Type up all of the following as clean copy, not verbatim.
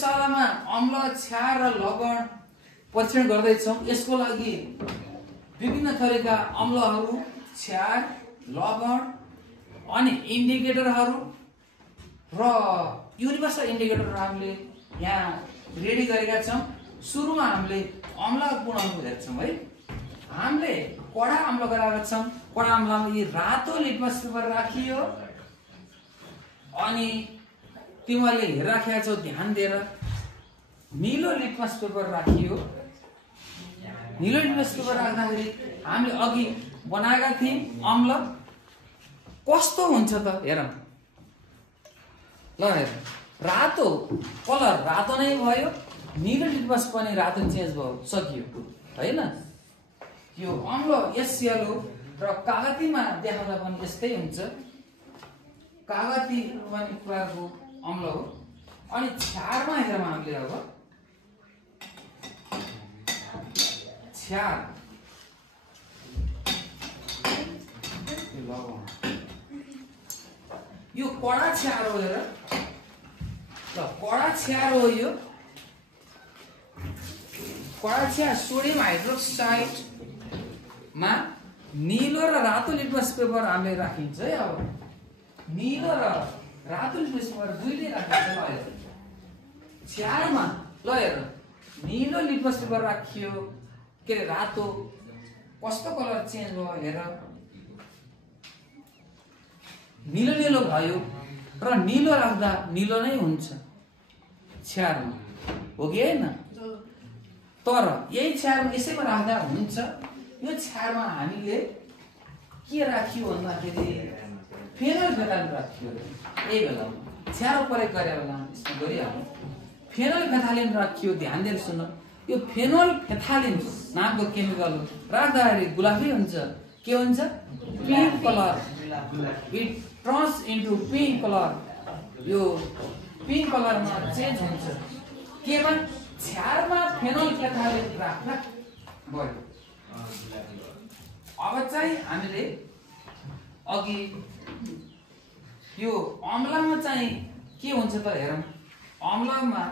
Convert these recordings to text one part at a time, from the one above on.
प्रयोगशालामा अम्ल, क्षार र लवण परीक्षण गर्दैछौँ। यसको लागि विभिन्न थरीका अम्लहरू, क्षार, लवण अनि इन्डिकेटरहरू र युनिभर्सल इन्डिकेटरहरू हामीले यहाँ रेडी गरेका छौँ। सुरुमा हामीले अम्लका गुणहरू हेर्छौँ है। हामीले कडा अम्ल गराएका छौँ। कडा अम्लमा यी रातो लिटमस पेपर राखियो अनि तिमीहरूले हेरिराखेका छौ ध्यान दिएर। नीलो लिटमस पेपर राखियो। नीलो लिटमस पेपर राख्दाखेरि हामीले अघि बनाएका थियौँ अम्ल कस्तो हुन्छ त हेरौँ। ल हेर, रातो कलर रातो नै भयो, नीलो लिटमस पनि रातो चेन्ज भयो, सकियो हैन। यो अम्ल एसिएलओ र कागतीमा देखाउँदा पनि यस्तै हुन्छ। कागती पनि प्रकारको अम्ल हो। अनि क्षारमा हेरौँ हामीले अब क्षार यो कडा क्षार हो हेर। ल कडा क्षार हो यो। कडा क्षार सोडियम हाइड्रोक्साइड मा नीलो र रातो लिटमस पेपर हामीले राखिन्छ है। अब नीलो र रातो लिटमस पेपर दुईटै राखिन्छ। ल हेर क्षारमा ल हेर नीलो लिटमस पेपर राखियो के अरे रातो कस्तो कलर चेन्ज भयो हेर। नीलो नीलो भयो र नीलो राख्दा नीलो नै हुन्छ क्षारमा, हो कि हैन? तर यही क्षारमा यसैमा राख्दा हुन्छ। यो क्षारमा हामीले के राखियो भन्दाखेरि फेनोल फेथालिन राखियो। यही बेलामा क्षार प्रयोग गरे बेला यसमा गरिहाल्नु। फेनोल फेथालिन राखियो। ध्यान दिएर सुन। यो फेनोल फेथालिन नामको केमिकल राख्दाखेरि गुलाबी हुन्छ। के हुन्छ? Pink colour. It turns into pink colour. यो पिङ्क कलरमा चेन्ज हुन्छ। केमा? क्षारमा फेनोल फेथालिन राख्दा भयो। अब चाहिँ हामीले अघि यो अम्लमा चाहिँ के हुन्छ त हेरौँ। अम्लमा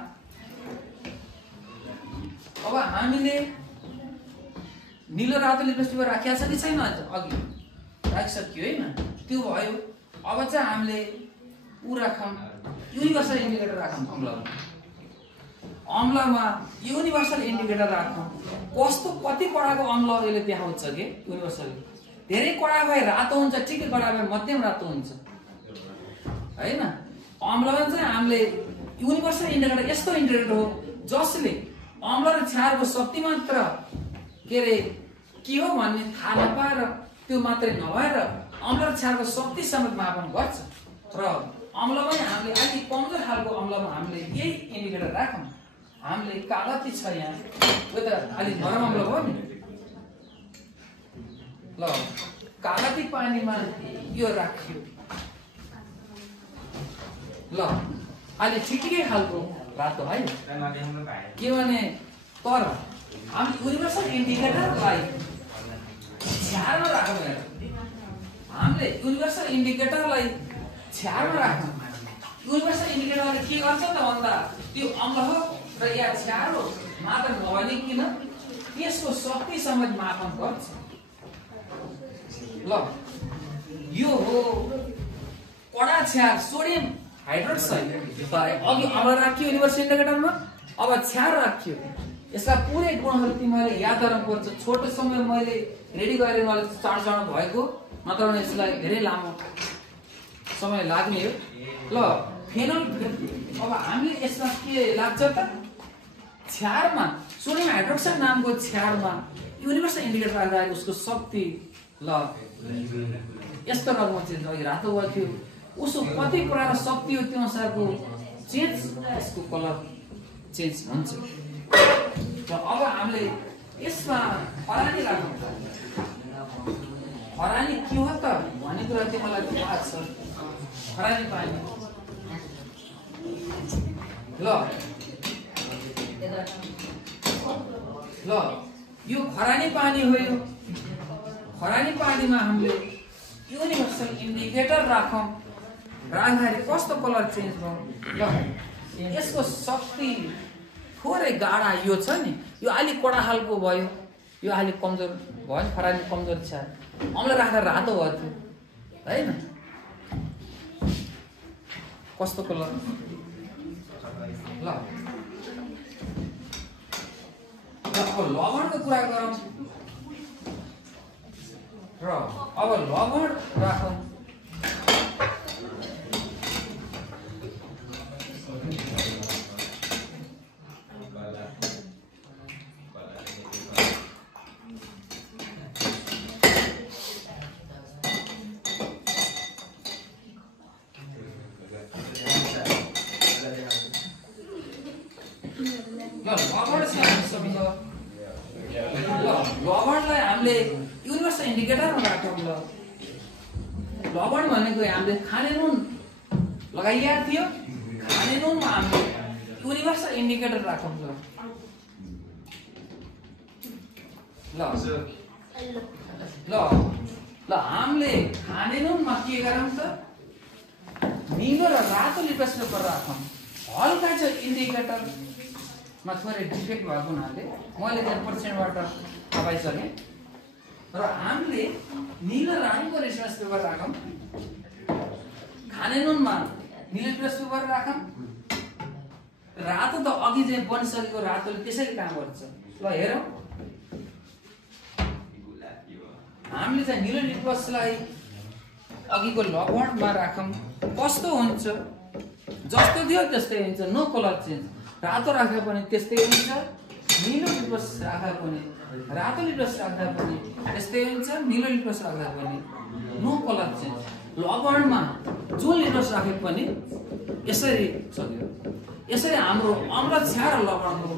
अब हामीले नीलो रातो लिटमस पेपर राखेको छ कि छैन? अघि राखिसक्यो हैन? त्यो भयो। अब चाहिँ हामीले उ राखौँ युनिभर्सल इन्डिकेटर राखौँ अम्लमा। अम्लमा युनिभर्सल इन्डिकेटर राखौँ। कस्तो कति कडाको अम्ल यसले देखाउँछ के युनिभर्सल। धेरै कडा भए रातो हुन्छ, ठिकै कडा भए मध्यम रातो हुन्छ हैन। अम्लमा चाहिँ हामीले युनिभर्सल इन्डिकेटर यस्तो इन्डिकेटर हो जसले अम्ल र क्षारको शक्ति मात्र के अरे के हो भन्ने थाहा नपाएर त्यो मात्रै नभएर अम्ल र क्षारको शक्ति समेत मापन गर्छ। र अम्लमै हामीले अलिक कमजोर खालको अम्लमा हामीले यही इन्डिकेटर राखौँ। हामीले कागती छ यहाँ, यो त अलि नरम अम्ल हो नि। ल कागती पानीमा यो राखियो। ल अलि ठिकै खालको रातो है। के भने तर हामी युनिभर्सल इन्डिकेटरलाई क्षारमा राखौँ हेर। हामीले युनिभर्सल इन्डिकेटरलाई क्षारमा राखौँ। युनिभर्सल इन्डिकेटरले के गर्छ त भन्दा त्यो अम्ल हो र या क्षार हो मात्र नभनिकन त्यसको शक्ति समेत मापन गर्छ। ल यो हो कडा क्षार सोडियम हाइड्रोक्साइड। अघि अम्ल राखियो युनिभर्सल इन्डिकेटरमा, अब क्षार राखियो। यसका पुरै गुणहरू तिमीले याद राख्नुपर्छ। छोटो समय मैले रेडी गरेर मलाई चाँडो चाँडो भएको, नत्र भने यसलाई धेरै लामो समय लाग्ने हो। ल फेनोल अब हामीले यसमा के लाग्छ त क्षारमा सोडियम हाइड्रोक्साइड नामको क्षारमा युनिभर्सल इन्डिकेटर राख्दा उसको शक्ति ल यस्तो रङमा चेन्ज अघि रातो भएको थियो। उसको कति प्रकार शक्ति हो त्यो अनुसारको चेन्ज यसको कलर चेन्ज हुन्छ। र अब हामीले यसमा खरानी राख्नु। खरानी के हो त भन्ने कुरा चाहिँ मलाई थाहा छ। खरानी पानी ल यो खरानी पानी हो। यो खरानी पानीमा हामीले युनिभर्सल इन्डिकेटर राखौँ। राख्दाखेरि कस्तो कलर चेन्ज भयो। ल यसको शक्ति थोरै गाढा यो छ नि, यो अलिक कडा खालको भयो, यो अलिक कमजोर भयो नि, खरानी कमजोर छ। अम्ल राख्दा रातो भयो थियो हैन? कस्तो कलर ल अब लवणको कुरा गरौँ र अब लवण राखौँ। लवणलाई हामीले युनिभर्सल इन्डिकेटरमा राखौँ। ल लवण भनेको हामीले खाने नुन लगाइएको थियो, खाने नुनमा हामीले युनिभर्सल इन्डिकेटर राखौँ। ल ल ल हामीले खाने नुनमा के गरौँ त, निलो र रातो लिटस पेपर राखौँ। हल्का चाहिँ इन्डिकेटरमा थोरै डिफेक्ट भएको हुनाले मैले 10%बाट थपाइसकेँ र हामीले निलो रङको लिटस पेपर राखौँ। खाने नुनमा निलो लिटस पेपर राखौँ। रातो त अघि चाहिँ बनिसकेको रातोले त्यसैले काम गर्छ। ल हेरौँ, हामीले चाहिँ निलो लिटसलाई अघिको लवणमा राखौँ। कस्तो हुन्छ, जस्तो थियो त्यस्तै हुन्छ, नो कलर चेन्ज। रातो राख्दा पनि त्यस्तै हुन्छ, निलो लिटस राख्दा पनि, रातो लिटस राख्दा पनि त्यस्तै हुन्छ, निलो लिटस राख्दा पनि नो कलर चेन्ज। लवणमा जुन लिटस राखे पनि यसरी सक्यो। यसरी हाम्रो अम्ल क्षार र लवणको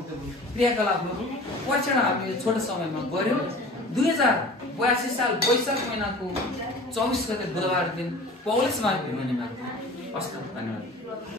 क्रियाकलापहरू परीक्षण हामीले छोटो समयमा गर्यौँ। 2082 साल वैशाख महिनाको 24 गते बुधबार दिन पौलिस मार्ग भिमनीमा। हस् त, धन्यवाद।